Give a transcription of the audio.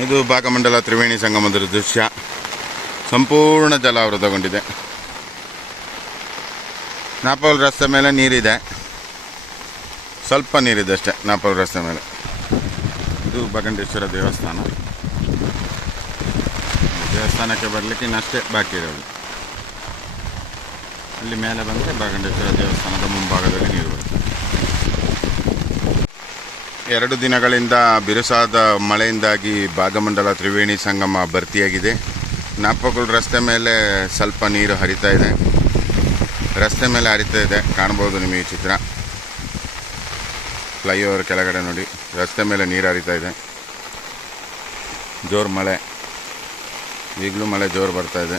ಇದು ಭಾಗಮಂಡಲ ತ್ರಿವೇಣಿ ಸಂಗಮದ ದೃಶ್ಯ. ಸಂಪೂರ್ಣ ಜಲಾವೃತಗೊಂಡಿದೆ. ನಾಪೋಲ್ ರಸ್ತೆ ಮೇಲೆ ನೀರಿದೆ, ಸ್ವಲ್ಪ ನೀರಿದೆ ಅಷ್ಟೇ ನಾಪೋಲ್ ರಸ್ತೆ ಮೇಲೆ. ಇದು ಭಾಗಂಡೇಶ್ವರ ದೇವಸ್ಥಾನಕ್ಕೆ ಬರಲಿಕ್ಕೆ ಇನ್ನಷ್ಟೇ ಬಾಕಿ ಇರೋದು. ಅಲ್ಲಿ ಮೇಲೆ ಬಂದರೆ ಭಾಗಂಡೇಶ್ವರ ದೇವಸ್ಥಾನದ ಮುಂಭಾಗದಲ್ಲಿ ನೀರು ಬರುತ್ತೆ. 2 ದಿನಗಳಿಂದ ಬಿರುಸಾದ ಮಳೆಯಿಂದಾಗಿ ಭಾಗಮಂಡಲ ತ್ರಿವೇಣಿ ಸಂಗಮ ಭರ್ತಿಯಾಗಿದೆ. ನಾಪೋಲ್ ರಸ್ತೆ ಮೇಲೆ ಸ್ವಲ್ಪ ನೀರು ಹರಿತಾ ಇದೆ. ರಸ್ತೆ ಮೇಲೆ ಹರಿತಾ ಇದೆ, ಕಾಣ್ಬೋದು ನಿಮಗೆ ಚಿತ್ರ. ಫ್ಲೈಓವರ್ ಕೆಳಗಡೆ ನೋಡಿ, ರಸ್ತೆ ಮೇಲೆ ನೀರು ಹರಿತಾ ಇದೆ. ಜೋರು ಮಳೆ, ಈಗಲೂ ಮಳೆ ಜೋರು ಬರ್ತಾ ಇದೆ.